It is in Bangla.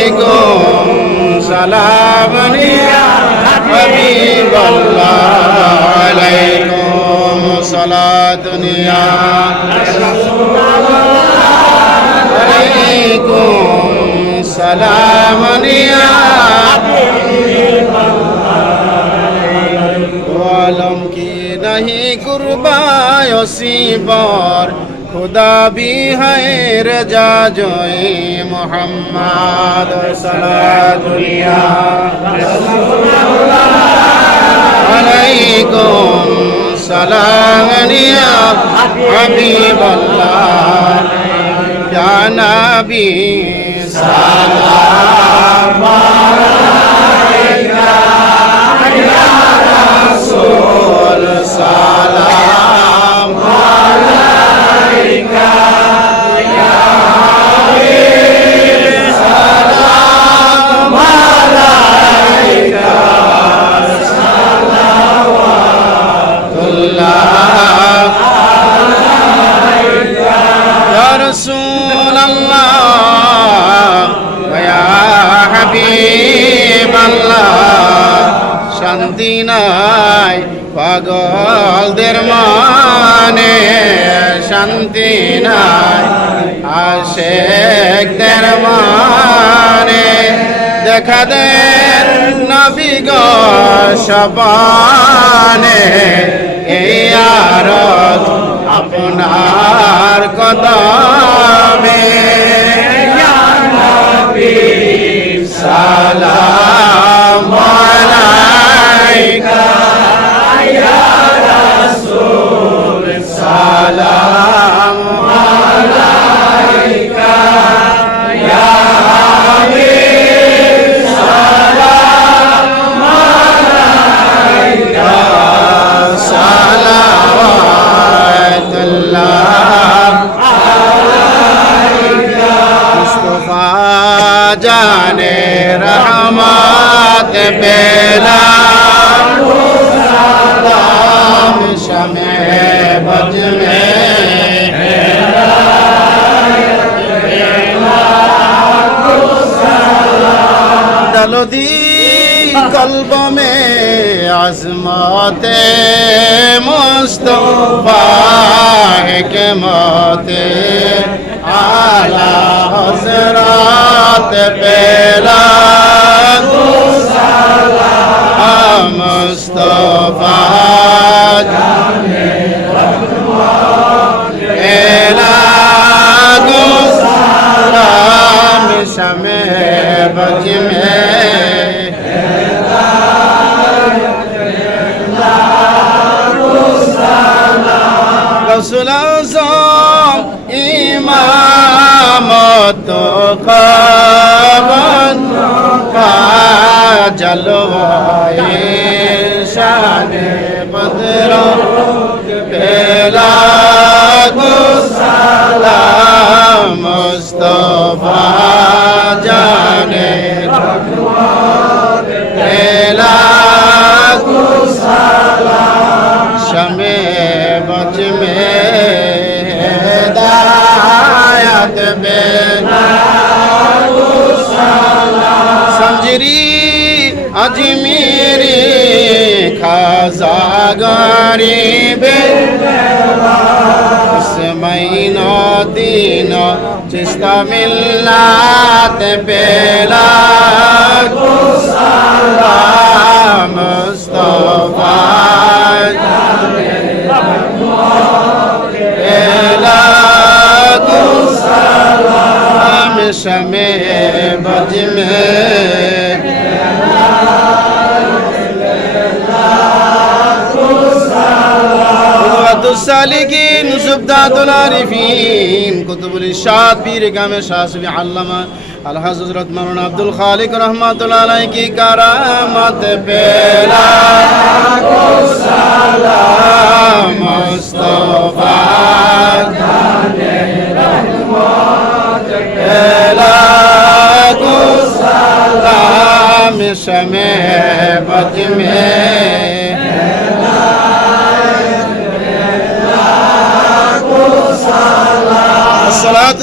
আলাইকুম সালাম হাবিব আলাইকুম সালাতুনিয়া আলাইকুম সালাম আলম কি নাহি কুরবায় সিবর খুদা বি হায় রাজা জয় মোহাম্মদ সালাদুলিয়া আলাইকুম সালাম আলিয়া জানাবি সালাম নাই পাগলদের মনে শান্তি নাই। আশেকদের মনে দেখা দেন নবী গো এই আরজ আপনার কদমে সালাম নদী কলব মে আজমতে মুস্তফা কে মতে আলা হজরাত বেলা মুস্তফা بچ میں রসুল ইমামত জলবায় শানে বদর। সঞ্জরি আজমিরে খাজা গরিবে। মাইনা দিনা চিস্তা মিল্লাত شم بج میں الصالحین زبدات العارفین قطب الرشاد پیر گام شاہ سبی علامہ الحضرت حضرت مولانا عبد الخالق رحمۃ اللہ علیہ کی کرامت پیلا کو سلام مصطفی विश्व में बच में सलात